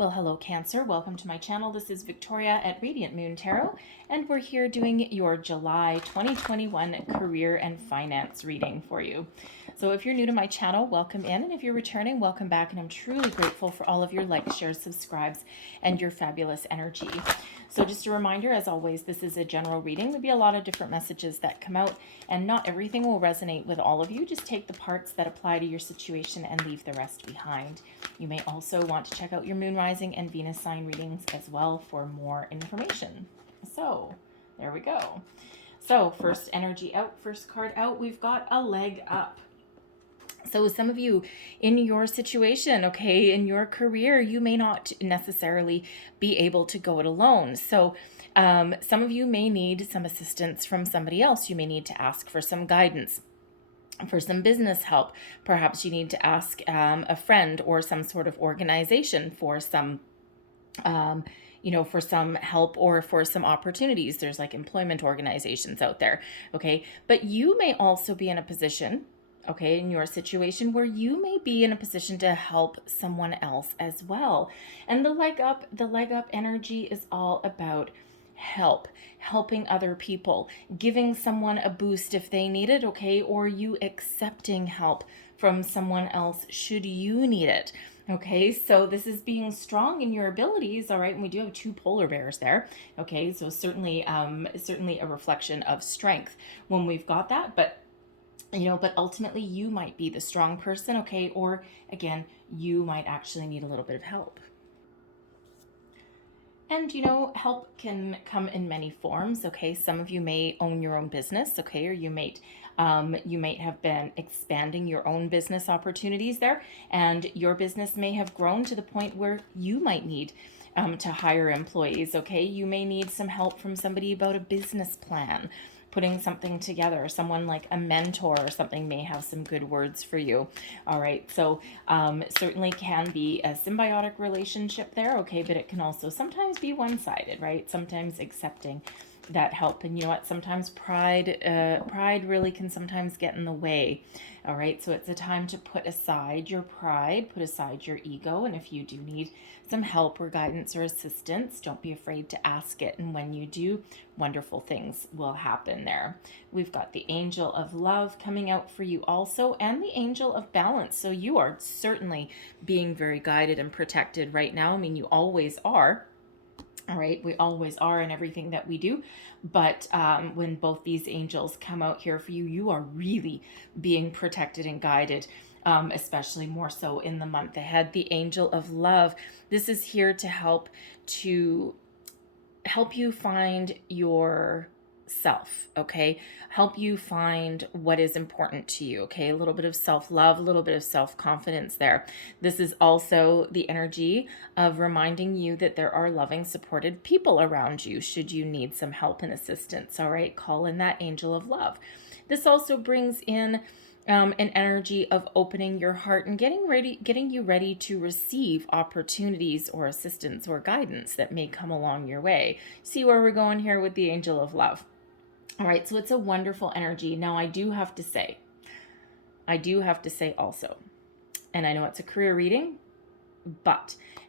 Well, hello Cancer. Welcome to my channel. This is Victoria at Radiant Moon Tarot, and we're here doing your July 2021 career and finance reading for you. So if you're new to my channel, welcome in, and if you're returning, welcome back, and I'm truly grateful for all of your likes, shares, subscribes, and your fabulous energy. So just a reminder, as always, this is a general reading. There'll be a lot of different messages that come out, and not everything will resonate with all of you. Just take the parts that apply to your situation and leave the rest behind. You may also want to check out your moon rising and Venus sign readings as well for more information. So there we go. So first energy out, first card out, we've got a leg up. So some of you in your situation, okay, in your career, you may not necessarily be able to go it alone. So some of you may need some assistance from somebody else. You may need to ask for some guidance, for some business help. Perhaps you need to ask a friend or some sort of organization for some for some help or for some opportunities. There's like employment organizations out there, okay? But you may also be in a position, okay, in your situation where you may be in a position to help someone else as well. And the leg up energy is all about helping other people, giving someone a boost if they need it, okay, or you accepting help from someone else should you need it. Okay, so this is being strong in your abilities, all right, and we do have two polar bears there, okay, so certainly a reflection of strength when we've got that, but ultimately you might be the strong person, okay, or again, you might actually need a little bit of help. And help can come in many forms, okay? Some of you may own your own business, okay, or you might have been expanding your own business opportunities there, and your business may have grown to the point where you might need to hire employees, okay? You may need some help from somebody about a business plan, putting something together. Someone like a mentor or something may have some good words for you. All right, so certainly can be a symbiotic relationship there, okay, but it can also sometimes be one-sided, right? Sometimes accepting that help. And you know what, sometimes pride really can sometimes get in the way. All right, so it's a time to put aside your pride, put aside your ego, and if you do need some help or guidance or assistance, don't be afraid to ask it, and when you do, wonderful things will happen there. We've got the angel of love coming out for you also, and the angel of balance. So you are certainly being very guided and protected right now. I mean, you always are. All right, we always are in everything that we do, but when both these angels come out here for you, you are really being protected and guided, especially more so in the month ahead. The angel of love, this is here to help you find your self, okay? Help you find what is important to you, okay? A little bit of self-love, a little bit of self-confidence there. This is also the energy of reminding you that there are loving, supported people around you should you need some help and assistance, all right? Call in that angel of love. This also brings in an energy of opening your heart and getting you ready to receive opportunities or assistance or guidance that may come along your way. See where we're going here with the angel of love. All right, so it's a wonderful energy. Now, I do have to say also, and I know it's a career reading,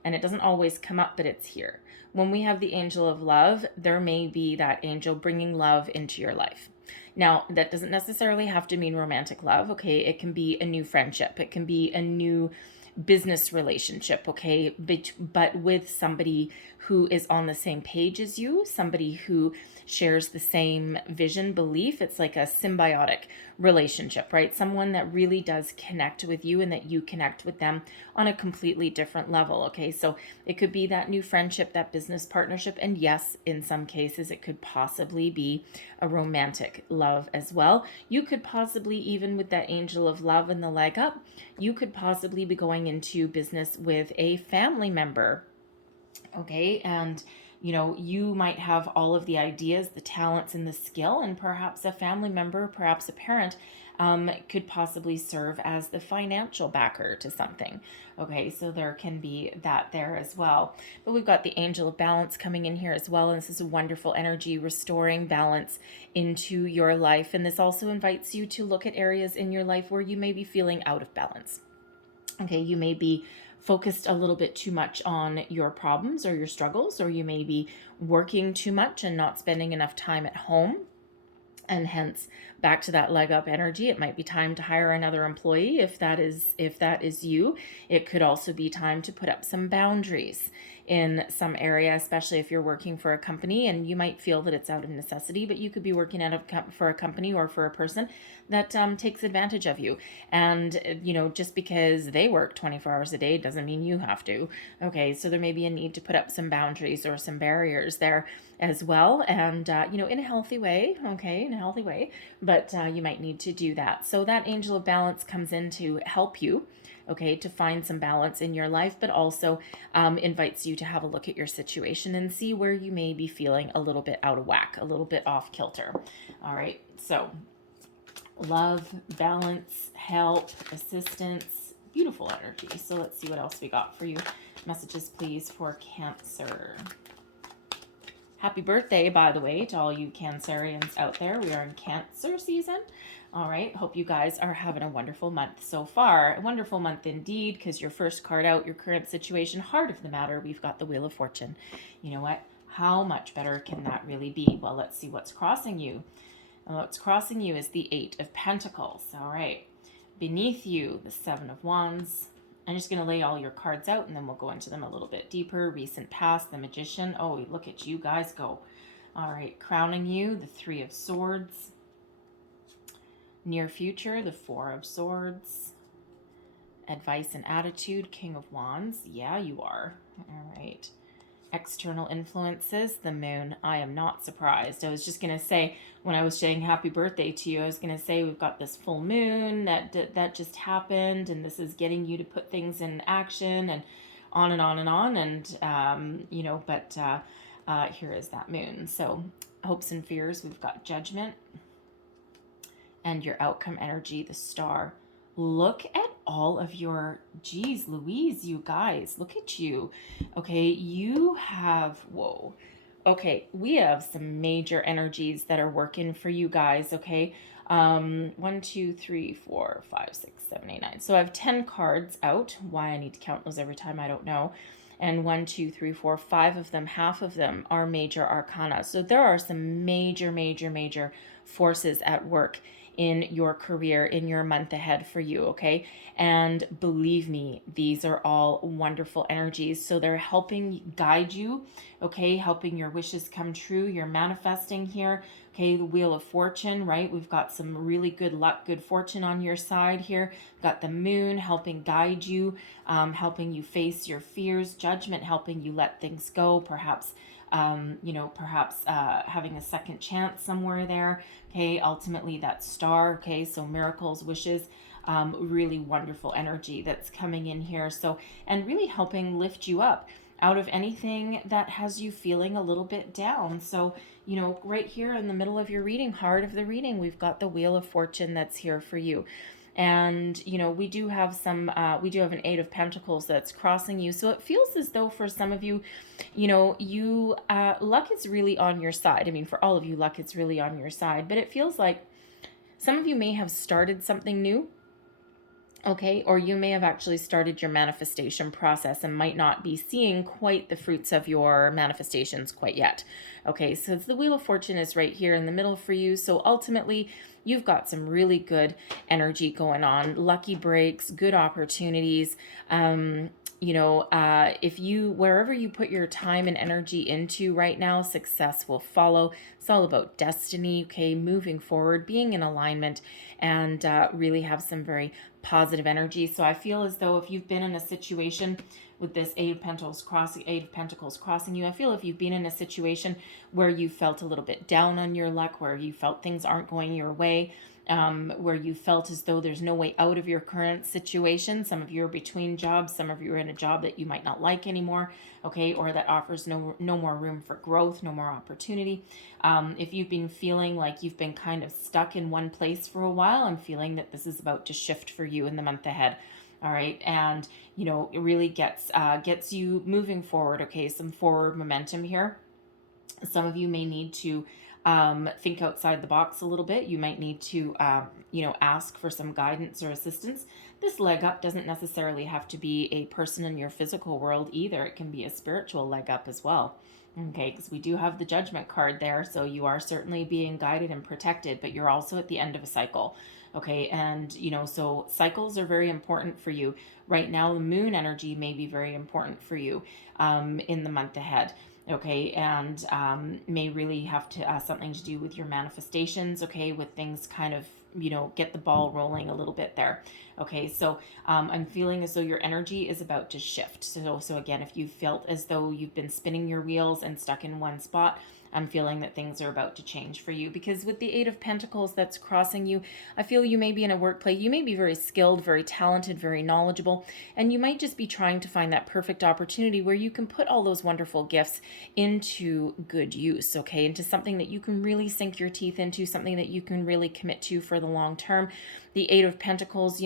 and it doesn't always come up, but it's here. When we have the angel of love, there may be that angel bringing love into your life. Now, that doesn't necessarily have to mean romantic love, okay? It can be a new friendship. It can be a new business relationship, okay? But with somebody who is on the same page as you, somebody who shares the same vision, belief. It's like a symbiotic relationship, right? Someone that really does connect with you and that you connect with them on a completely different level, okay? So it could be that new friendship, that business partnership, and yes, in some cases, it could possibly be a romantic love as well. You could possibly, even with that angel of love and the leg up, you could possibly be going into business with a family member, okay? And you might have all of the ideas, the talents, and the skill, and perhaps a family member, perhaps a parent, could possibly serve as the financial backer to something. Okay, so there can be that there as well. But we've got the angel of balance coming in here as well, and this is a wonderful energy, restoring balance into your life. And this also invites you to look at areas in your life where you may be feeling out of balance. Okay, you may be focused a little bit too much on your problems or your struggles, or you may be working too much and not spending enough time at home. And hence, back to that leg up energy, it might be time to hire another employee if that is you. It could also be time to put up some boundaries in some area, especially if you're working for a company and you might feel that it's out of necessity, but you could be working for a company or for a person that takes advantage of you. And, just because they work 24 hours a day doesn't mean you have to. Okay, so there may be a need to put up some boundaries or some barriers there as well. And, in a healthy way, okay, in a healthy way, but you might need to do that. So that angel of balance comes in to help you, okay, to find some balance in your life, but also invites you to have a look at your situation and see where you may be feeling a little bit out of whack, a little bit off kilter. All right, so love, balance, help, assistance, beautiful energy. So let's see what else we got for you. Messages, please, for Cancer. Happy birthday, by the way, to all you Cancerians out there. We are in Cancer season. All right. Hope you guys are having a wonderful month so far. A wonderful month indeed, because your first card out, your current situation, heart of the matter, we've got the Wheel of Fortune. You know what? How much better can that really be? Well, let's see what's crossing you. What's crossing you is the Eight of Pentacles. All right. Beneath you, the Seven of Wands. I'm just going to lay all your cards out and then we'll go into them a little bit deeper. Recent past, the Magician. Oh, look at you guys go. All right. Crowning you, the Three of Swords. Near future, the Four of Swords. Advice and attitude, King of Wands. Yeah, you are. All right. External influences, the Moon. I am not surprised. I was just going to say, when I was saying happy birthday to you, I was going to say we've got this full moon that just happened, and this is getting you to put things in action, and on and on and on. And, here is that moon. So hopes and fears, we've got Judgment. And your outcome energy, the Star. Look at all of your, geez Louise, you guys, look at you. Okay, you have, whoa. Okay, we have some major energies that are working for you guys, okay? 1, 2, 3, 4, 5, 6, 7, 8, 9. So I have 10 cards out. Why I need to count those every time, I don't know. And 1, 2, 3, 4, 5 of them, half of them are major arcana. So there are some major, major, major forces at work in your career, in your month ahead for you, okay? And believe me, these are all wonderful energies. So they're helping guide you, okay? Helping your wishes come true. You're manifesting here, okay? The Wheel of Fortune, right? We've got some really good luck, good fortune on your side here. Got the Moon helping guide you, helping you face your fears. Judgment helping you let things go, perhaps having a second chance somewhere there. Okay, ultimately that Star. Okay, so miracles, wishes, really wonderful energy that's coming in here. So, and really helping lift you up out of anything that has you feeling a little bit down. So, right here in the middle of your reading, heart of the reading, we've got the Wheel of Fortune that's here for you. And, we do have an Eight of Pentacles that's crossing you. So it feels as though for some of you, luck is really on your side. I mean, for all of you, luck is really on your side, but it feels like some of you may have started something new. Okay, or you may have actually started your manifestation process and might not be seeing quite the fruits of your manifestations quite yet. Okay, so the Wheel of Fortune is right here in the middle for you. So ultimately, you've got some really good energy going on, lucky breaks, good opportunities. Wherever you put your time and energy into right now, success will follow. It's all about destiny, okay, moving forward, being in alignment, and really have some very positive energy. So I feel as though if you've been in a situation with this Eight of Pentacles crossing you, I feel if you've been in a situation where you felt a little bit down on your luck, where you felt things aren't going your way, where you felt as though there's no way out of your current situation. Some of you are between jobs, some of you are in a job that you might not like anymore, okay, or that offers no more room for growth, no more opportunity. If you've been feeling like you've been kind of stuck in one place for a while, I'm feeling that this is about to shift for you in the month ahead. All right, and it really gets you moving forward. Okay, some forward momentum here. Some of you may need to think outside the box a little bit. You might need to, ask for some guidance or assistance. This leg up doesn't necessarily have to be a person in your physical world either. It can be a spiritual leg up as well. Okay, because we do have the Judgment card there, so you are certainly being guided and protected, but you're also at the end of a cycle. Okay, and so cycles are very important for you. Right now, the moon energy may be very important for you in the month ahead. Okay, and may really have to something to do with your manifestations. Okay, with things kind of get the ball rolling a little bit there. Okay, so I'm feeling as though your energy is about to shift. So again, if you felt as though you've been spinning your wheels and stuck in one spot, I'm feeling that things are about to change for you, because with the Eight of Pentacles that's crossing you, I feel you may be in a workplace. You may be very skilled, very talented, very knowledgeable, and you might just be trying to find that perfect opportunity where you can put all those wonderful gifts into good use, okay, into something that you can really sink your teeth into, something that you can really commit to for the long term. The Eight of Pentacles,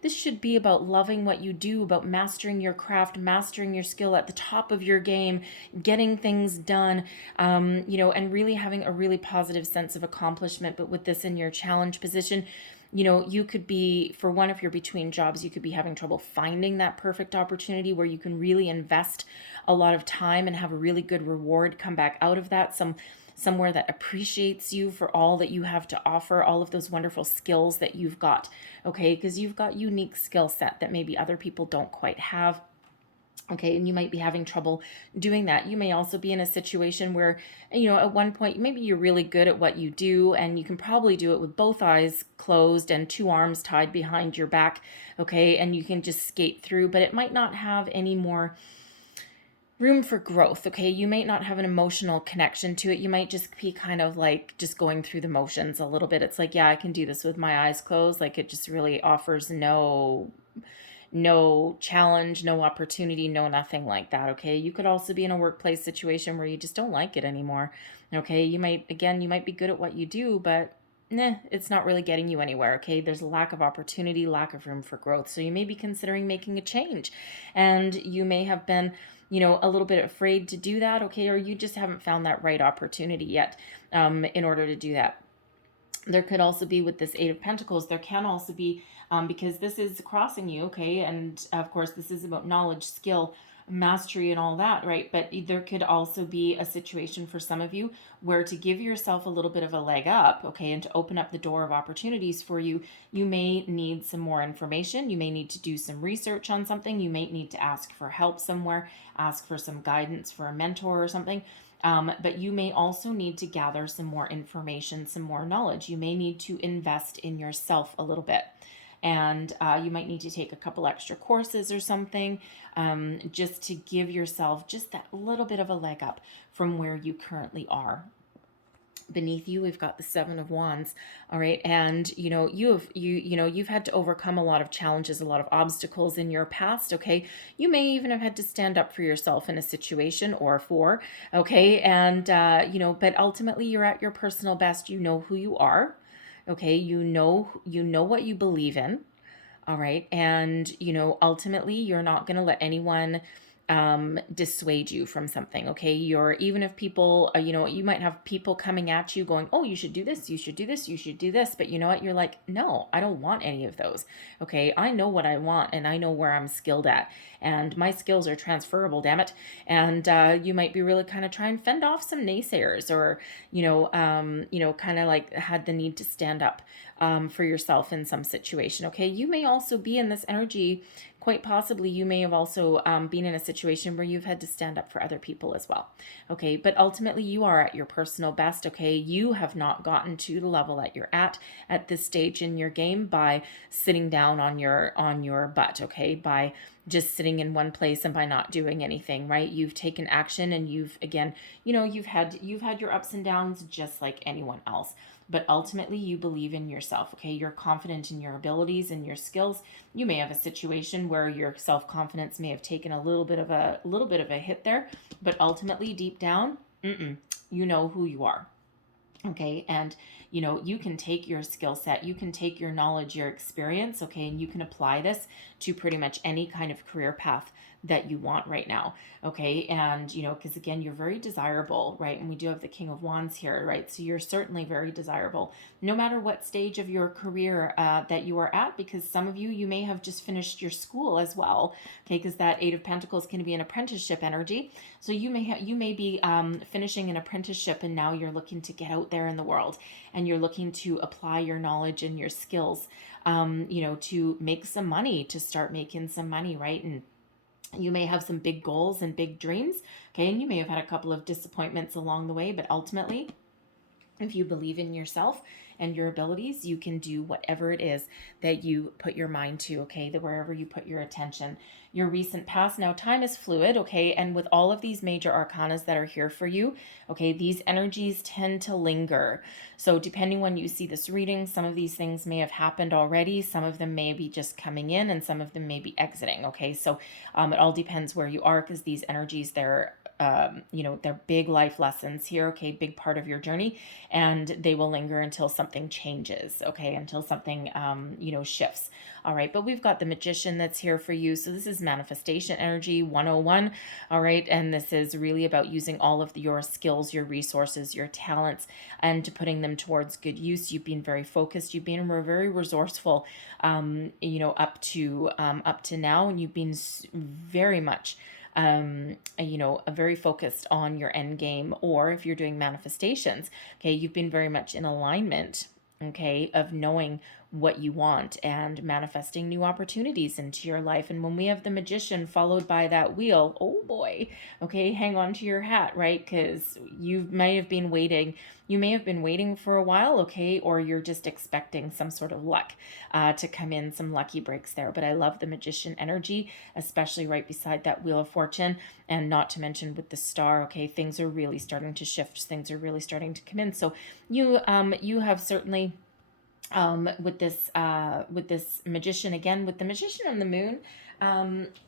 this should be about loving what you do, about mastering your craft, mastering your skill at the top of your game, getting things done, and really having a really positive sense of accomplishment. But with this in your challenge position, you could be, for one, if you're between jobs, you could be having trouble finding that perfect opportunity where you can really invest a lot of time and have a really good reward come back out of that. Somewhere that appreciates you for all that you have to offer, all of those wonderful skills that you've got, okay? Because you've got unique skill set that maybe other people don't quite have. Okay, and you might be having trouble doing that. You may also be in a situation where, at one point, maybe you're really good at what you do, and you can probably do it with both eyes closed and two arms tied behind your back, okay? And you can just skate through, but it might not have any more room for growth, okay? You might not have an emotional connection to it. You might just be kind of like just going through the motions a little bit. It's like, yeah, I can do this with my eyes closed. Like, it just really offers no challenge, no opportunity, no nothing like that, okay? You could also be in a workplace situation where you just don't like it anymore, okay? You might be good at what you do, but it's not really getting you anywhere, okay? There's a lack of opportunity, lack of room for growth. So you may be considering making a change, and you may have been a little bit afraid to do that, okay? Or you just haven't found that right opportunity yet in order to do that. There could also be, with this Eight of Pentacles, there can also be, because this is crossing you, okay? And of course, this is about knowledge, skill, mastery, and all that, right? But there could also be a situation for some of you where, to give yourself a little bit of a leg up, okay, and to open up the door of opportunities for you, you may need some more information. You may need to do some research on something. You may need to ask for help somewhere, ask for some guidance for a mentor or something. But you may also need to gather some more information, some more knowledge. You may need to invest in yourself a little bit. And you might need to take a couple extra courses or something, just to give yourself just that little bit of a leg up from where you currently are. Beneath you, we've got the Seven of Wands. All right, and you've had to overcome a lot of challenges, a lot of obstacles in your past. Okay, you may even have had to stand up for yourself in a situation or for. Okay, and but ultimately, you're at your personal best. You know who you are. Okay, you know what you believe in. All right, and ultimately, you're not going to let anyone dissuade you from something. Okay, even if people you might have people coming at you going, oh, you should do this, you should do this, you should do this, but you know what, you're like, no, I don't want any of those. Okay, I know what I want, and I know where I'm skilled at, and my skills are transferable, damn it. And you might be really kind of try and fend off some naysayers, or kind of like had the need to stand up for yourself in some situation. Okay, you may also be in this energy. Quite possibly, you may have also been in a situation where you've had to stand up for other people as well. Okay, but ultimately, you are at your personal best. Okay, you have not gotten to the level that you're at this stage in your game by sitting down on your butt. Okay, by just sitting in one place and by not doing anything. Right? You've taken action, and you've had your ups and downs just like anyone else. But ultimately, you believe in yourself, okay? You're confident in your abilities and your skills. You may have a situation where your self-confidence may have taken a little bit of a hit there, but ultimately, deep down, you know who you are, okay? And you can take your skill set, you can take your knowledge, your experience, okay, and you can apply this to pretty much any kind of career path that you want right now. Okay. And, because again, you're very desirable, right? And we do have the King of Wands here, right? So you're certainly very desirable, no matter what stage of your career that you are at, because some of you may have just finished your school as well. Okay. Because that Eight of Pentacles can be an apprenticeship energy. So you may be finishing an apprenticeship, and now you're looking to get out there in the world, and you're looking to apply your knowledge and your skills, to make some money, to start making some money, right? And you may have some big goals and big dreams, okay? And you may have had a couple of disappointments along the way, but ultimately, if you believe in yourself and your abilities, you can do whatever it is that you put your mind to, okay? Wherever you put your attention. Your recent past, now time is fluid, okay? And with all of these major arcanas that are here for you, okay, these energies tend to linger. So depending when you see this reading, some of these things may have happened already. Some of them may be just coming in, and some of them may be exiting, okay? So it all depends where you are, because these energies, they're big life lessons here, okay, big part of your journey, and they will linger until something changes, okay, until something, shifts. All right, but we've got the Magician that's here for you. So this is manifestation energy 101, all right, and this is really about using all of your skills, your resources, your talents, and putting them towards good use. You've been very focused. You've been very resourceful, up to now, and you've been very much very focused on your end game. Or if you're doing manifestations, okay, you've been very much in alignment, okay, of knowing what you want and manifesting new opportunities into your life. And when we have the Magician followed by that wheel, oh boy, okay, hang on to your hat, right? Because you may have been waiting for a while, okay, or you're just expecting some sort of luck to come in, some lucky breaks there. But I love the Magician energy, especially right beside that Wheel of Fortune, and not to mention with the Star, okay, things are really starting to shift, things are really starting to come in. So you have certainly with this Magician, again, with the Magician and the Moon,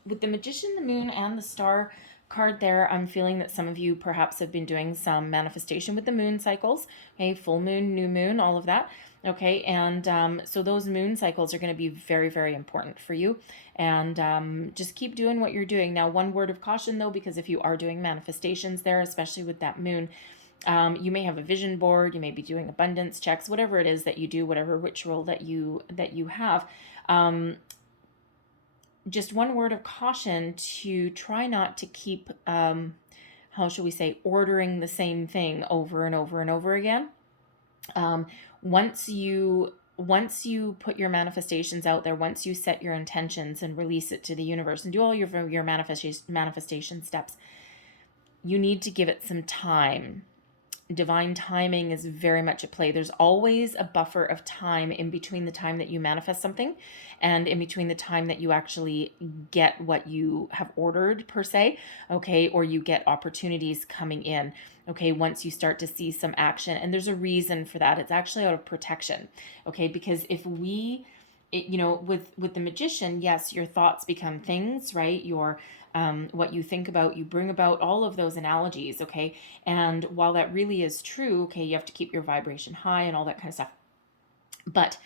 with the Magician, the Moon, and the Star card there, I'm feeling that some of you perhaps have been doing some manifestation with the moon cycles, okay, full moon, new moon, all of that, okay, and so those moon cycles are going to be very, very important for you, and just keep doing what you're doing. Now, one word of caution though, because if you are doing manifestations there, especially with that moon, you may have a vision board, you may be doing abundance checks, whatever it is that you do, whatever ritual that you have. Just one word of caution to try not to keep, how shall we say, ordering the same thing over and over and over again. Once you put your manifestations out there, once you set your intentions and release it to the universe and do all your manifestation steps, you need to give it some time. Divine timing is very much at play. There's always a buffer of time in between the time that you manifest something and in between the time that you actually get what you have ordered, per se, okay, or you get opportunities coming in, okay, once you start to see some action. And there's a reason for that. It's actually out of protection, okay, because if with the Magician, yes, your thoughts become things, right? What you think about, you bring about, all of those analogies, okay? And while that really is true, okay, you have to keep your vibration high and all that kind of stuff. But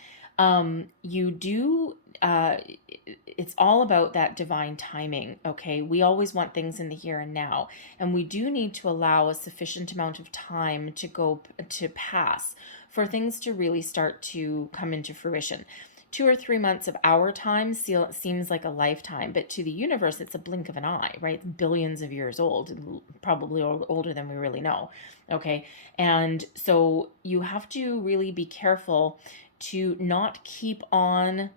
it's all about that divine timing, okay? We always want things in the here and now, and we do need to allow a sufficient amount of time to pass for things to really start to come into fruition. 2 or 3 months of our time seems like a lifetime, but to the universe, it's a blink of an eye, right? It's billions of years old, probably older than we really know, okay? And so you have to really be careful to not keep on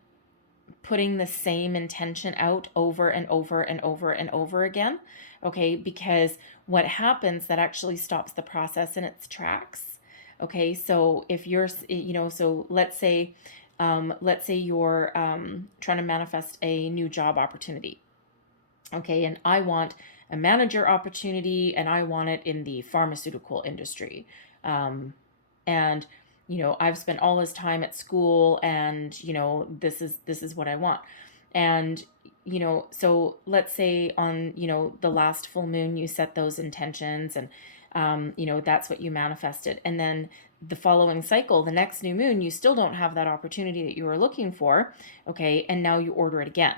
putting the same intention out over and over and over and over again, okay? Because what happens, that actually stops the process in its tracks, okay? So if you're, so let's say you're trying to manifest a new job opportunity. Okay, and I want a manager opportunity, and I want it in the pharmaceutical industry. And I've spent all this time at school, and this is what I want. And so let's say on the last full moon you set those intentions, and that's what you manifested. And then the following cycle, the next new moon, you still don't have that opportunity that you were looking for, okay? And now you order it again,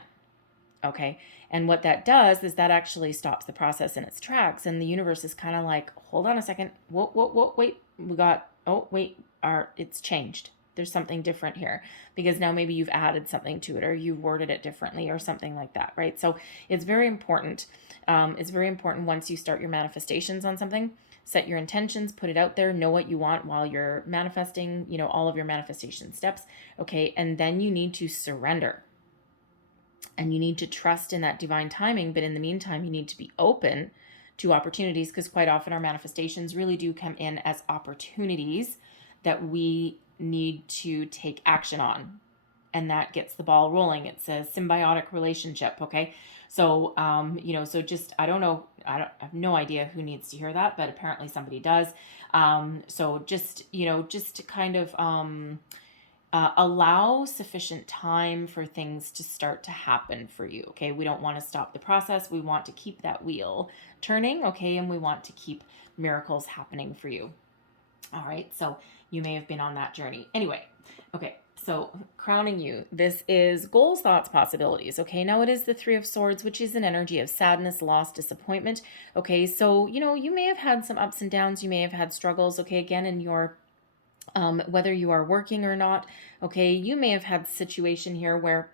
Okay. And what that does is that actually stops the process in its tracks. And the universe is kind of like, hold on a second. Whoa, wait. Oh, wait, it's changed. There's something different here because now maybe you've added something to it or you've worded it differently or something like that, right? So it's very important. It's very important once you start your manifestations on something, set your intentions, put it out there, know what you want while you're manifesting, all of your manifestation steps. Okay. And then you need to surrender. And you need to trust in that divine timing. But in the meantime, you need to be open to opportunities because quite often our manifestations really do come in as opportunities that we need to take action on. And that gets the ball rolling. It's a symbiotic relationship. Okay. So, so just, I have no idea who needs to hear that, but apparently somebody does. So just to kind of, allow sufficient time for things to start to happen for you. Okay. We don't want to stop the process. We want to keep that wheel turning. Okay. And we want to keep miracles happening for you. All right. So you may have been on that journey. Anyway. Okay. So crowning you, this is goals, thoughts, possibilities. Okay. Now it is the Three of Swords, which is an energy of sadness, loss, disappointment. Okay. So, you may have had some ups and downs. You may have had struggles. Okay. Again, in your whether you are working or not, okay, you may have had a situation here where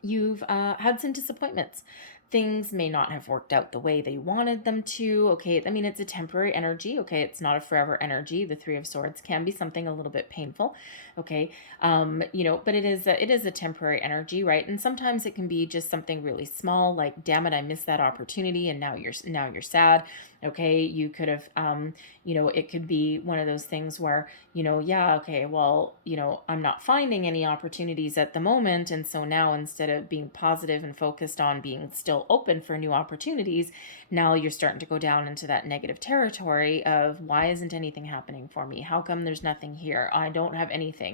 you've had some disappointments. Things may not have worked out the way they wanted them to. Okay, I mean, it's a temporary energy. Okay, it's not a forever energy. The Three of Swords can be something a little bit painful. Okay, but it is a temporary energy, right? And sometimes it can be just something really small, like, damn it, I missed that opportunity, and now you're sad. Okay, you could have, it could be one of those things where, yeah, okay, well, I'm not finding any opportunities at the moment, and so now instead of being positive and focused on being still open for new opportunities, now you're starting to go down into that negative territory of, why isn't anything happening for me? How come there's nothing here? I don't have anything.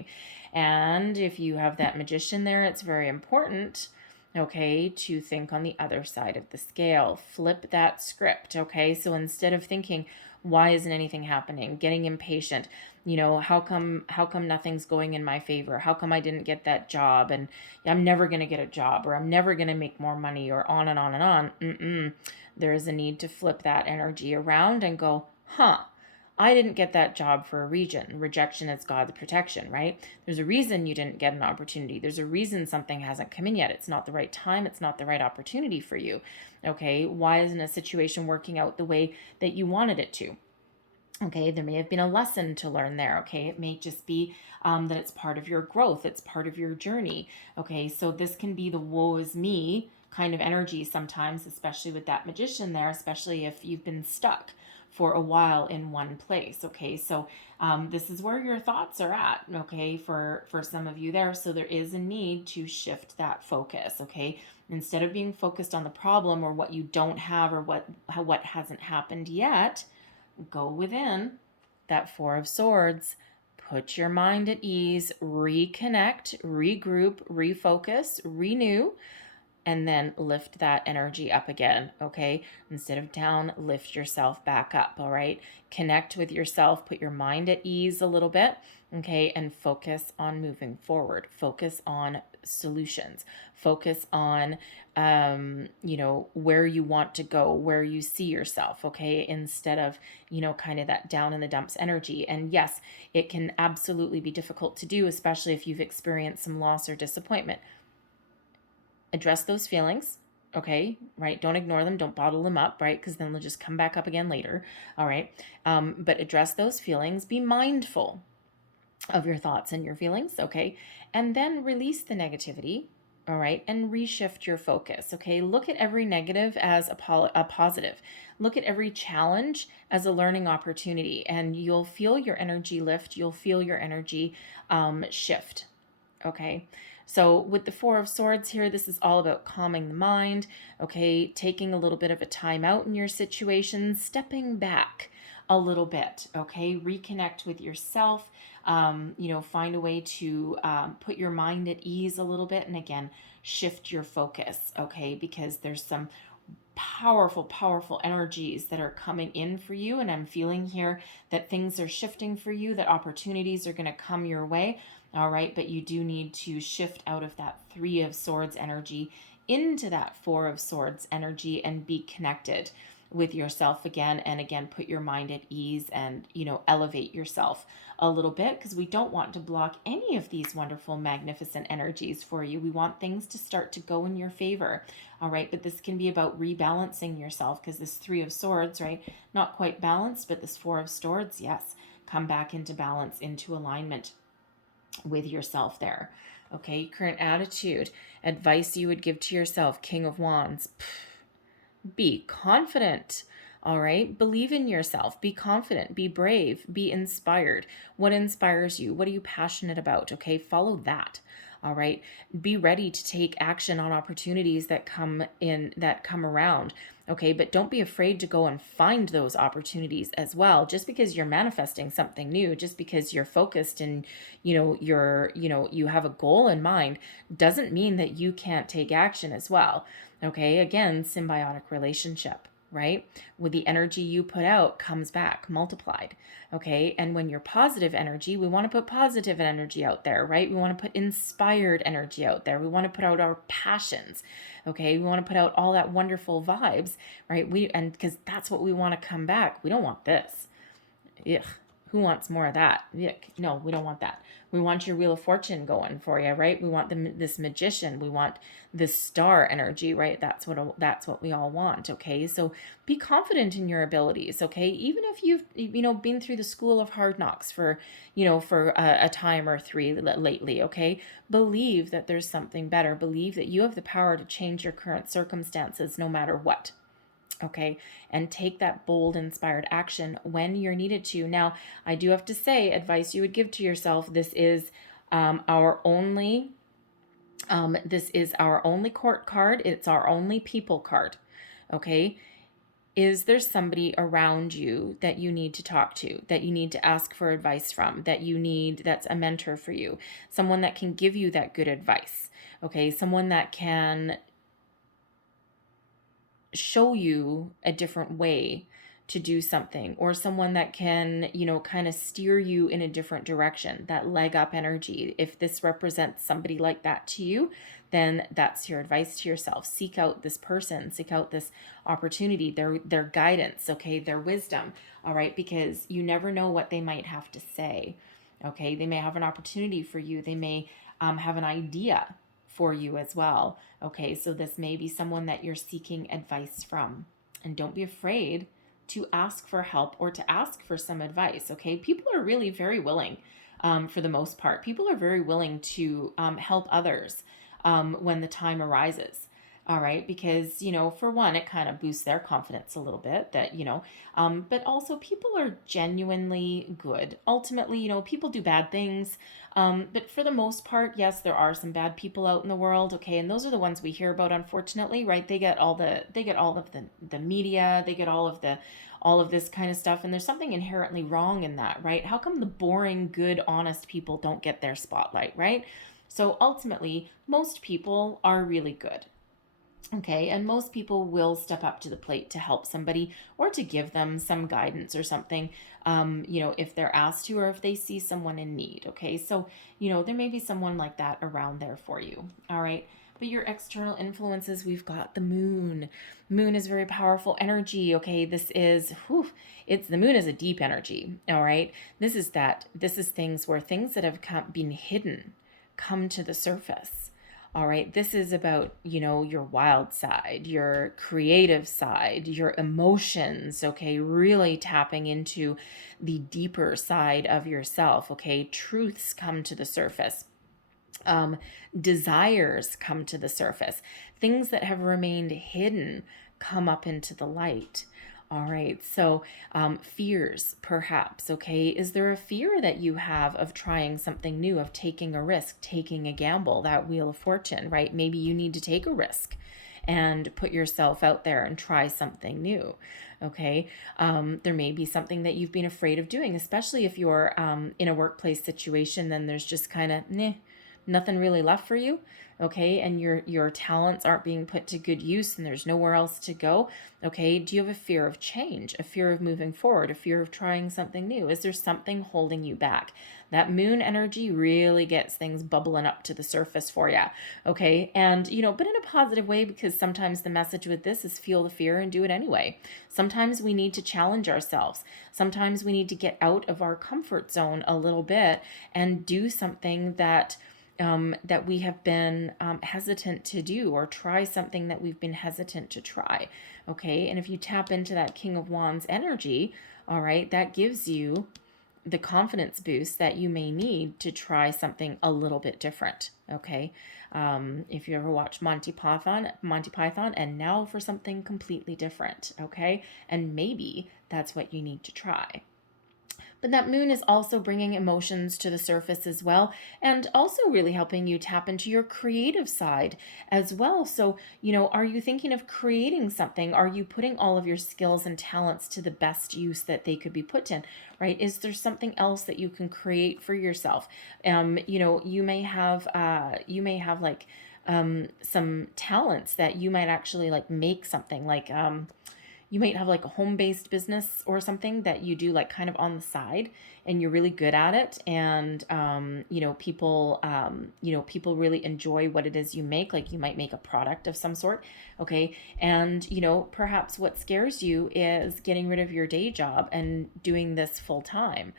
And if you have that Magician there, it's very important, okay, to think on the other side of the scale. Flip that script, okay? So instead of thinking, why isn't anything happening? Getting impatient, how come nothing's going in my favor? How come I didn't get that job? And I'm never going to get a job, or I'm never going to make more money, or on and on and on. There is a need to flip that energy around and go, I didn't get that job for a reason. Rejection is God's protection, right? There's a reason you didn't get an opportunity. There's a reason something hasn't come in yet. It's not the right time. It's not the right opportunity for you. Okay, why isn't a situation working out the way that you wanted it to? Okay, there may have been a lesson to learn there. Okay, it may just be that it's part of your growth. It's part of your journey. Okay, so this can be the woe is me kind of energy sometimes, especially with that Magician there, especially if you've been stuck for a while in one place. Okay, so this is where your thoughts are at, okay, for some of you there. So there is a need to shift that focus, okay? Instead of being focused on the problem or what you don't have or what hasn't happened yet, go within that Four of Swords. Put your mind at ease, reconnect, regroup, refocus, renew, and then lift that energy up again, okay? Instead of down, lift yourself back up, all right? Connect with yourself, put your mind at ease a little bit, okay? And focus on moving forward. Focus on solutions. Focus on, where you want to go, where you see yourself, okay? Instead of, kind of that down in the dumps energy. And yes, it can absolutely be difficult to do, especially if you've experienced some loss or disappointment. Address those feelings, okay, right? Don't ignore them. Don't bottle them up, right? Because then they'll just come back up again later, all right? But address those feelings. Be mindful of your thoughts and your feelings, okay? And then release the negativity, all right? And reshift your focus, okay? Look at every negative as a positive. Look at every challenge as a learning opportunity, and you'll feel your energy lift. You'll feel your energy shift, okay? So with the Four of Swords here, this is all about calming the mind, okay? Taking a little bit of a time out in your situation, stepping back a little bit, okay? Reconnect with yourself, find a way to put your mind at ease a little bit. And again, shift your focus, okay? Because there's some powerful energies that are coming in for you. And I'm feeling here that things are shifting for you, that opportunities are going to come your way. All right, but you do need to shift out of that Three of Swords energy into that Four of Swords energy and be connected with yourself again, and again put your mind at ease and, elevate yourself a little bit, because we don't want to block any of these wonderful, magnificent energies for you. We want things to start to go in your favor. All right, but this can be about rebalancing yourself, because this Three of Swords, right, not quite balanced, but this Four of Swords, yes, come back into balance, into alignment with yourself there. Okay, current attitude, advice you would give to yourself, King of Wands. Be confident. All right. Believe in yourself. Be confident. Be brave. Be inspired. What inspires you? What are you passionate about? Okay. Follow that. All right. Be ready to take action on opportunities that come around. Okay. But don't be afraid to go and find those opportunities as well. Just because you're manifesting something new, just because you're focused and, you have a goal in mind, doesn't mean that you can't take action as well. Okay. Again, symbiotic relationship, right? With the energy you put out comes back multiplied. Okay. And when you're positive energy, we want to put positive energy out there, right? We want to put inspired energy out there. We want to put out our passions. Okay. We want to put out all that wonderful vibes, right? Because that's what we want to come back. We don't want this. Ugh. Who wants more of that? Yuck. No, we don't want that. We want your Wheel of Fortune going for you, right? We want this Magician. We want this star energy, right? That's what we all want. Okay, so be confident in your abilities. Okay, even if you've been through the school of hard knocks for a time or three lately. Okay, believe that there's something better. Believe that you have the power to change your current circumstances, no matter what. Okay, and take that bold, inspired action when you're needed to. Now, I do have to say, advice you would give to yourself, this is our only court card. It's our only people card. Okay, is there somebody around you that you need to talk to, that you need to ask for advice from, that's a mentor for you, someone that can give you that good advice? Okay, someone that can show you a different way to do something, or someone that can, kind of steer you in a different direction, that leg up energy. If this represents somebody like that to you, then that's your advice to yourself. Seek out this person, seek out this opportunity, their guidance, okay, their wisdom, all right, because you never know what they might have to say. Okay, they may have an opportunity for you. They may have an idea for you as well. Okay, so this may be someone that you're seeking advice from. And don't be afraid to ask for help or to ask for some advice. Okay, people are really very willing, for the most part. People are very willing to help others when the time arises. All right, because, for one, it kind of boosts their confidence a little bit that, but also people are genuinely good. Ultimately, people do bad things. But for the most part, yes, there are some bad people out in the world. Okay. And those are the ones we hear about, unfortunately, right? They get all of the media, they get all of this kind of stuff. And there's something inherently wrong in that, right? How come the boring, good, honest people don't get their spotlight, right? So ultimately, most people are really good. Okay, and most people will step up to the plate to help somebody or to give them some guidance or something, if they're asked to, or if they see someone in need. Okay, so, there may be someone like that around there for you. All right, but your external influences, we've got the moon. Moon is very powerful energy. Okay, the moon is a deep energy. All right, this is things where things that have been hidden come to the surface. All right, this is about, your wild side, your creative side, your emotions, okay, really tapping into the deeper side of yourself, okay? Truths come to the surface. Desires come to the surface. Things that have remained hidden come up into the light. All right, so fears, perhaps, okay? Is there a fear that you have of trying something new, of taking a risk, taking a gamble, that Wheel of Fortune, right? Maybe you need to take a risk and put yourself out there and try something new, okay? There may be something that you've been afraid of doing, especially if you're in a workplace situation, then there's just kind of, nothing really left for you, okay, and your talents aren't being put to good use and there's nowhere else to go, okay, do you have a fear of change, a fear of moving forward, a fear of trying something new? Is there something holding you back? That moon energy really gets things bubbling up to the surface for you, okay? And, but in a positive way, because sometimes the message with this is feel the fear and do it anyway. Sometimes we need to challenge ourselves. Sometimes we need to get out of our comfort zone a little bit and do something that that we have been hesitant to do, or try something that we've been hesitant to try, okay? And if you tap into that King of Wands energy, all right, that gives you the confidence boost that you may need to try something a little bit different, okay? If you ever watch Monty Python, and now for something completely different, okay? And maybe that's what you need to try. But that moon is also bringing emotions to the surface as well, and also really helping you tap into your creative side as well. So, are you thinking of creating something? Are you putting all of your skills and talents to the best use that they could be put in, right? Is there something else that you can create for yourself? You may have like some talents that you might actually like make something like you might have like a home-based business or something that you do like kind of on the side, and you're really good at it, and people really enjoy what it is you make. Like you might make a product of some sort, okay? And perhaps what scares you is getting rid of your day job and doing this full time.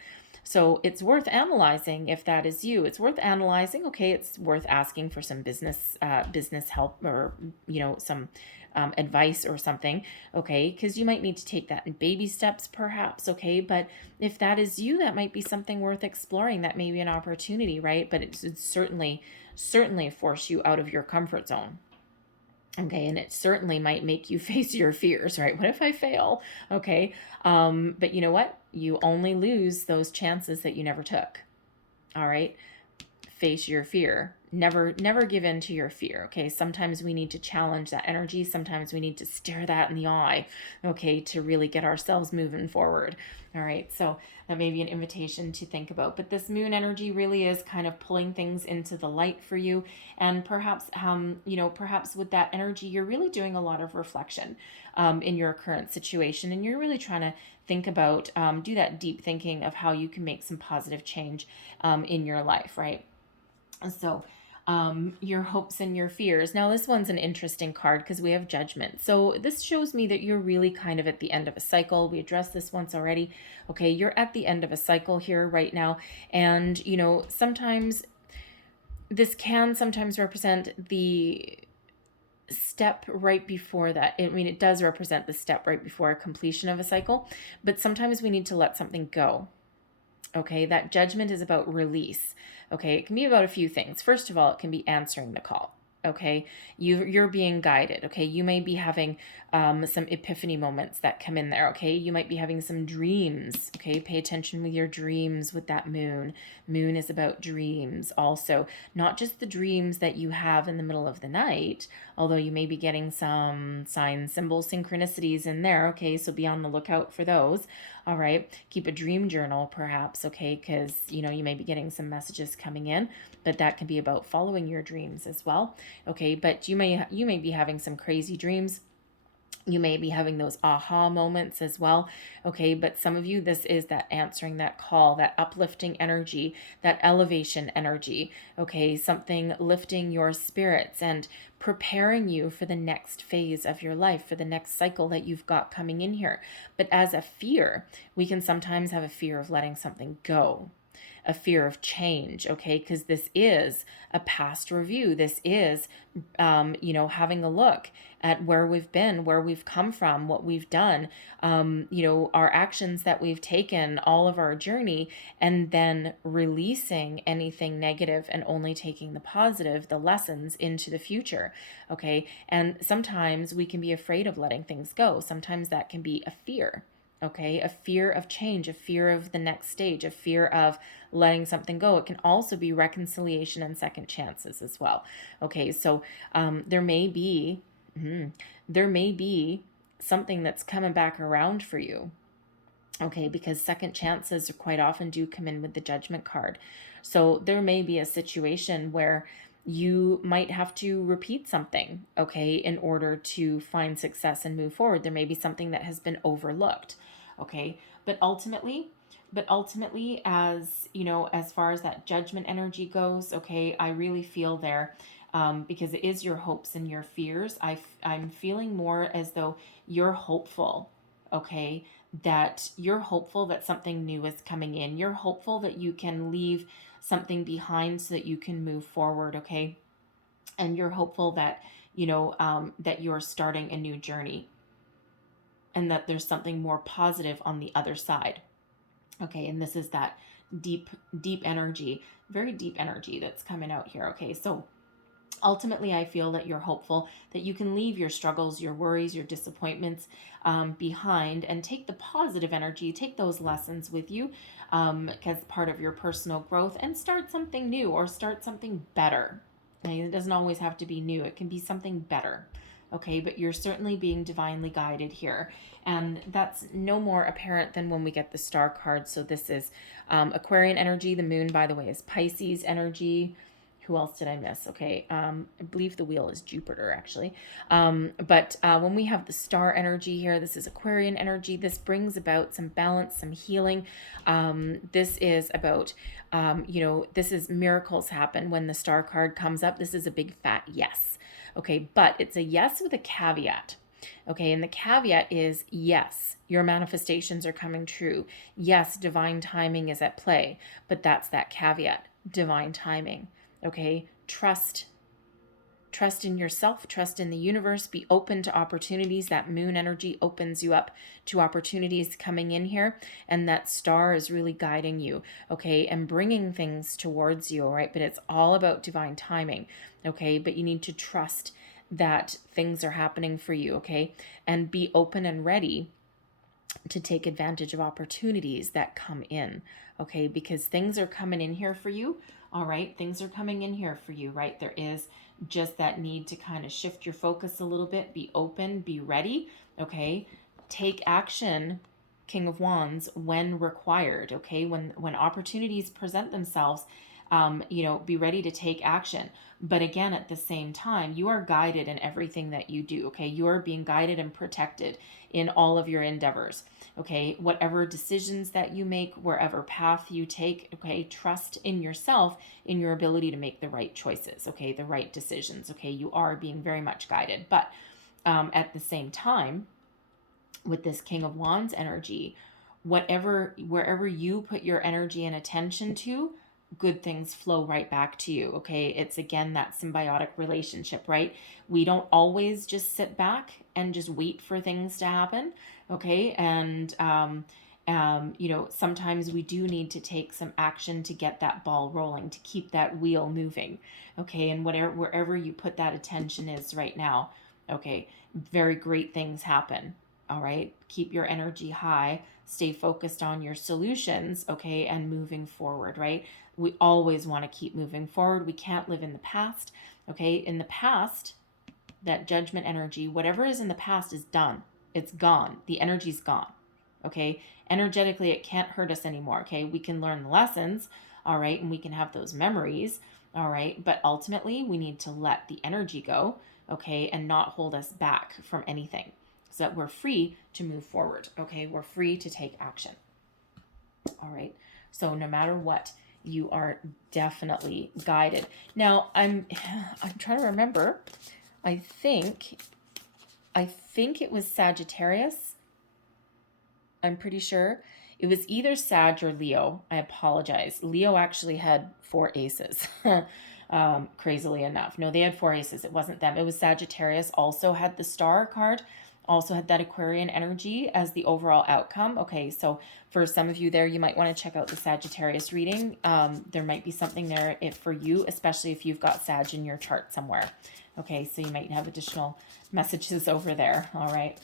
So it's worth analyzing if that is you. It's worth analyzing. Okay, it's worth asking for some business help, or some advice or something. Okay, because you might need to take that in baby steps, perhaps. Okay, but if that is you, that might be something worth exploring. That may be an opportunity, right? But it's certainly force you out of your comfort zone. Okay, and it certainly might make you face your fears, right? What if I fail? Okay, but you know what? You only lose those chances that you never took. All right, face your fear. Never give in to your fear, okay? Sometimes we need to challenge that energy. Sometimes we need to stare that in the eye, okay, to really get ourselves moving forward. All right, so that may be an invitation to think about. But this moon energy really is kind of pulling things into the light for you. And perhaps, perhaps with that energy, you're really doing a lot of reflection in your current situation. And you're really trying to think about, do that deep thinking of how you can make some positive change in your life, right? So your hopes and your fears. Now, this one's an interesting card because we have Judgment. So this shows me that you're really kind of at the end of a cycle. We addressed this once already. Okay, you're at the end of a cycle here right now. And, sometimes this can sometimes represent the step right before that. I mean, it does represent the step right before a completion of a cycle, but sometimes we need to let something go. Okay, that Judgment is about release. Okay, it can be about a few things. First of all, it can be answering the call. Okay, you're being guided. Okay, you may be having some epiphany moments that come in there. Okay, you might be having some dreams. Okay, pay attention with your dreams with that moon. Moon is about dreams also, not just the dreams that you have in the middle of the night, although you may be getting some signs, symbols, synchronicities in there. Okay, so be on the lookout for those. All right, keep a dream journal perhaps, okay, because you may be getting some messages coming in, but that can be about following your dreams as well. Okay, but you may be having some crazy dreams. You may be having those aha moments as well. Okay, but some of you, this is that answering that call, that uplifting energy, that elevation energy. Okay, something lifting your spirits and preparing you for the next phase of your life, for the next cycle that you've got coming in here. But as a fear, we can sometimes have a fear of letting something go, a fear of change, okay? Because this is a past review. This is, having a look at where we've been, where we've come from, what we've done, our actions that we've taken, all of our journey, and then releasing anything negative and only taking the positive, the lessons into the future, okay? And sometimes we can be afraid of letting things go. Sometimes that can be a fear. Okay, a fear of change, a fear of the next stage, a fear of letting something go. It can also be reconciliation and second chances as well. Okay, so there may be something that's coming back around for you. Okay, because second chances quite often do come in with the Judgment card. So there may be a situation where you might have to repeat something, okay, in order to find success and move forward. There may be something that has been overlooked, okay? But ultimately, as you know, as far as that judgment energy goes, okay, I really feel there, because it is your hopes and your fears. I'm feeling more as though you're hopeful, okay, that you're hopeful that something new is coming in. You're hopeful that you can leave something behind so that you can move forward, okay? And you're hopeful that, that you're starting a new journey and that there's something more positive on the other side. Okay, and this is that deep, deep energy, very deep energy that's coming out here. Okay, so ultimately, I feel that you're hopeful that you can leave your struggles, your worries, your disappointments behind and take the positive energy, take those lessons with you as part of your personal growth and start something new or start something better. Okay, it doesn't always have to be new, it can be something better. Okay, but you're certainly being divinely guided here. And that's no more apparent than when we get the star card. So this is Aquarian energy. The moon, by the way, is Pisces energy. Who else did I miss? Okay, I believe the wheel is Jupiter, actually. But when we have the star energy here, this is Aquarian energy. This brings about some balance, some healing. This is about, this is miracles happen when the star card comes up. This is a big fat yes. Okay, but it's a yes with a caveat. Okay, and the caveat is yes, your manifestations are coming true. Yes, divine timing is at play, but that's that caveat, divine timing. Okay, trust in yourself, trust in the universe, be open to opportunities. That moon energy opens you up to opportunities coming in here, and that star is really guiding you, okay, and bringing things towards you, all right? But it's all about divine timing, okay? But you need to trust that things are happening for you, okay? And be open and ready to take advantage of opportunities that come in, okay? Because things are coming in here for you, all right? Things are coming in here for you, right? There is just that need to kind of shift your focus a little bit, be open, be ready, okay? Take action, King of Wands, when required, okay? When opportunities present themselves, be ready to take action. But again, at the same time, you are guided in everything that you do, okay? You are being guided and protected in all of your endeavors, okay? Whatever decisions that you make, wherever path you take, okay? Trust in yourself, in your ability to make the right choices, okay? The right decisions, okay? You are being very much guided. But at the same time, with this King of Wands energy, wherever you put your energy and attention to, good things flow right back to you, okay? It's again that symbiotic relationship, right? We don't always just sit back and just wait for things to happen, okay? And sometimes we do need to take some action to get that ball rolling, to keep that wheel moving, okay? And wherever you put that attention is right now, okay, very great things happen, all right? Keep your energy high, stay focused on your solutions, okay, and moving forward, right? We always want to keep moving forward. We can't live in the past, okay? In the past, that judgment energy, whatever is in the past is done. It's gone. The energy's gone, okay? Energetically, it can't hurt us anymore, okay? We can learn the lessons, all right, and we can have those memories, all right? But ultimately, we need to let the energy go, okay, and not hold us back from anything so that we're free to move forward, okay? We're free to take action, all right? So no matter what, you are definitely guided. Now, I'm trying to remember. I think it was Sagittarius. I'm pretty sure. It was either Sag or Leo. I apologize. Leo actually had 4 aces. Crazily enough. No, they had 4 aces. It wasn't them. It was Sagittarius. Also had the star card. Also had that Aquarian energy as the overall outcome. Okay, so for some of you there, you might want to check out the Sagittarius reading. There might be something there for you, especially if you've got Sag in your chart somewhere. Okay, so you might have additional messages over there. All right,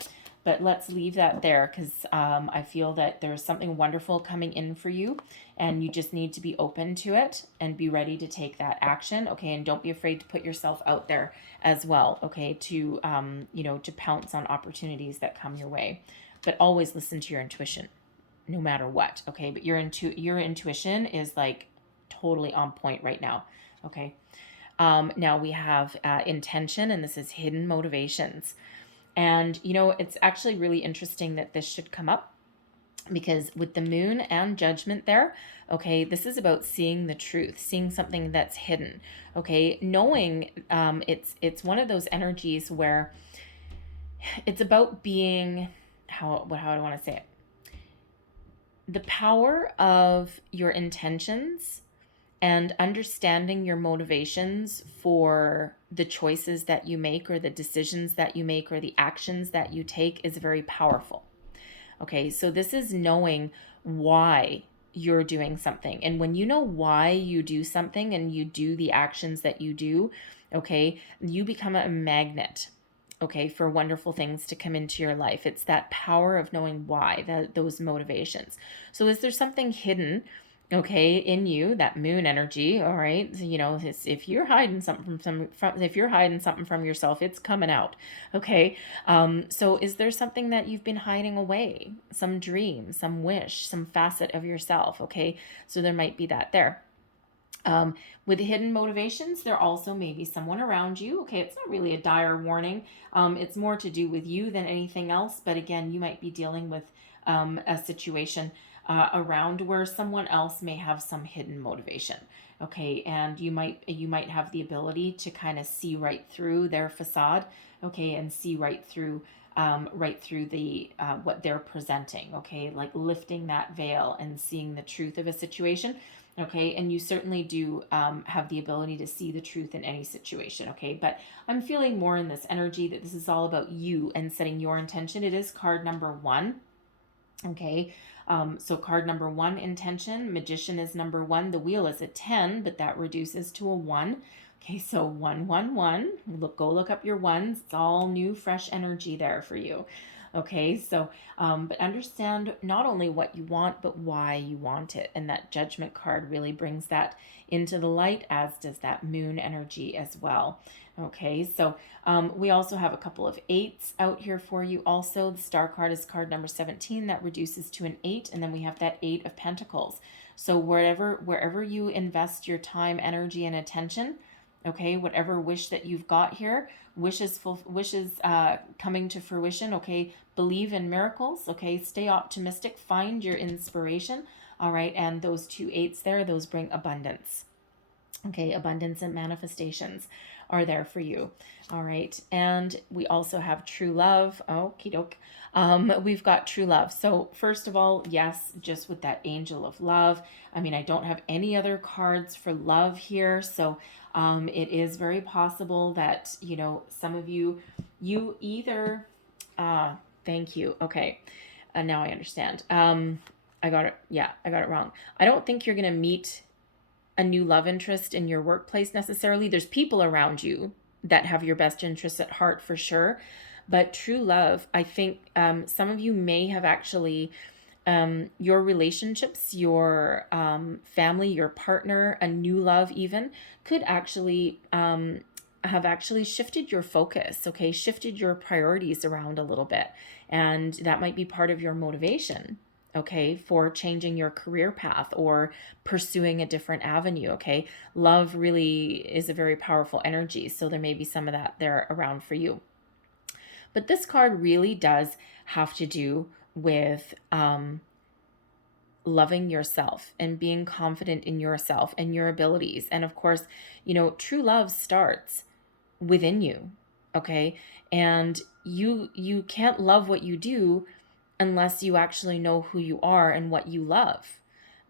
but let's leave that there because I feel that there's something wonderful coming in for you, and you just need to be open to it and be ready to take that action. Okay, and don't be afraid to put yourself out there as well, okay, to to pounce on opportunities that come your way. But always listen to your intuition no matter what, okay? But your intuition is like totally on point right now. Okay. Now we have intention, and this is hidden motivations. And, it's actually really interesting that this should come up, because with the moon and judgment there, okay, this is about seeing the truth, seeing something that's hidden, okay, knowing it's one of those energies where it's about being, how do I want to say it? The power of your intentions and understanding your motivations for the choices that you make, or the decisions that you make, or the actions that you take, is very powerful. Okay, so this is knowing why you're doing something. And when you know why you do something and you do the actions that you do, okay, you become a magnet, okay, for wonderful things to come into your life. It's that power of knowing why, those motivations. So is there something hidden, okay, in you, that moon energy? All right, so, if you're hiding something from yourself, it's coming out. Okay, so is there something that you've been hiding away? Some dream, some wish, some facet of yourself. Okay, so there might be that there. With hidden motivations, there also may be someone around you. Okay, it's not really a dire warning. It's more to do with you than anything else. But again, you might be dealing with a situation around where someone else may have some hidden motivation. Okay, and you might have the ability to kind of see right through their facade. Okay, and see right through the what they're presenting. Okay, like lifting that veil and seeing the truth of a situation. Okay, and you certainly do have the ability to see the truth in any situation. Okay, but I'm feeling more in this energy that this is all about you and setting your intention. It is card number 1. Okay, so card number 1, intention. Magician is number 1. The wheel is a 10, but that reduces to a 1. Okay, so 1, 1, 1. Go look up your ones. It's all new, fresh energy there for you. Okay, so, but understand not only what you want, but why you want it. And that judgment card really brings that into the light, as does that moon energy as well. Okay, so we also have a couple of 8s out here for you also. The star card is card number 17. That reduces to an 8. And then we have that 8 of Pentacles. So wherever you invest your time, energy, and attention, okay, whatever wish that you've got here, wishes coming to fruition. Okay, believe in miracles. Okay, stay optimistic, find your inspiration. All right, and those 2 8s there, those bring abundance. Okay, abundance and manifestations are there for you. All right, and we also have true love. Okie doke. We've got true love. So first of all, yes, just with that angel of love. I mean, I don't have any other cards for love here, so it is very possible that some of you either. Thank you. Okay, now I understand. I got it. Yeah, I got it wrong. I don't think you're gonna meet a new love interest in your workplace necessarily. There's people around you that have your best interests at heart for sure. But true love, I think some of you may have actually, your relationships, your family, your partner, a new love even, could actually have actually shifted your focus, okay, shifted your priorities around a little bit. And that might be part of your motivation, okay, for changing your career path or pursuing a different avenue. Okay, love really is a very powerful energy, so there may be some of that there around for you. But this card really does have to do with loving yourself and being confident in yourself and your abilities. And of course, true love starts within you. Okay, and you can't love what you do unless you actually know who you are and what you love,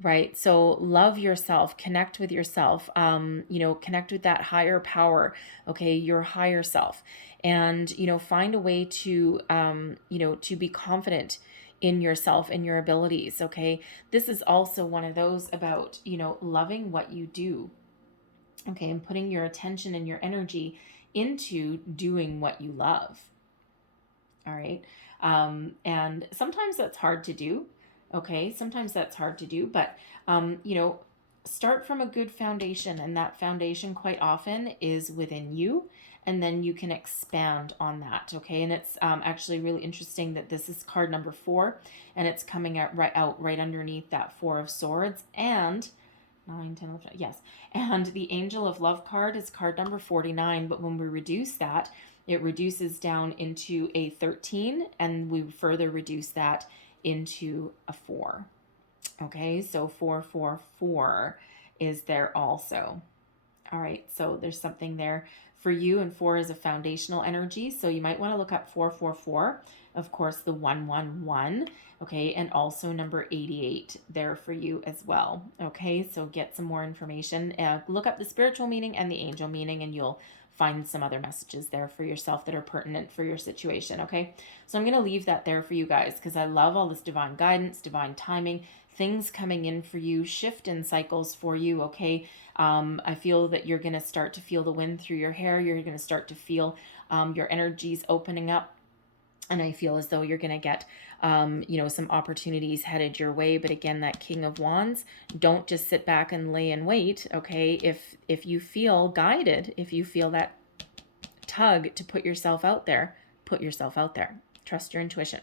right? So love yourself, connect with yourself, connect with that higher power, okay, your higher self, and, find a way to, to be confident in yourself and your abilities, okay? This is also one of those about, loving what you do, okay, and putting your attention and your energy into doing what you love, all right? And sometimes that's hard to do. Okay, sometimes that's hard to do, but start from a good foundation, and that foundation quite often is within you, and then you can expand on that. Okay, and it's actually really interesting that this is card number 4, and it's coming out right underneath that 4 of Swords, and 9, 10, 11, yes. And the Angel of Love card is card number 49, but when we reduce that, it reduces down into a 13, and we further reduce that into a 4. Okay, so 444 is there also. All right, so there's something there for you, and 4 is a foundational energy, so you might want to look up 444, of course, the 111, okay, and also number 88 there for you as well. Okay, so get some more information. Look up the spiritual meaning and the angel meaning, and you'll find some other messages there for yourself that are pertinent for your situation. Okay, so I'm going to leave that there for you guys because I love all this divine guidance, divine timing, things coming in for you, shift in cycles for you. Okay, I feel that you're going to start to feel the wind through your hair. You're going to start to feel your energies opening up. And I feel as though you're going to get, some opportunities headed your way. But again, that King of Wands, don't just sit back and lay and wait. Okay, if you feel guided, if you feel that tug to put yourself out there, put yourself out there. Trust your intuition.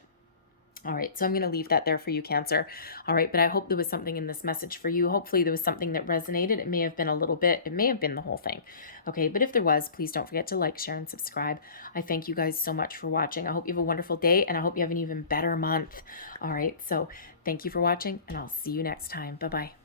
All right, so I'm going to leave that there for you, Cancer. All right, but I hope there was something in this message for you. Hopefully there was something that resonated. It may have been a little bit. It may have been the whole thing. Okay, but if there was, please don't forget to like, share, and subscribe. I thank you guys so much for watching. I hope you have a wonderful day, and I hope you have an even better month. All right, so thank you for watching, and I'll see you next time. Bye-bye.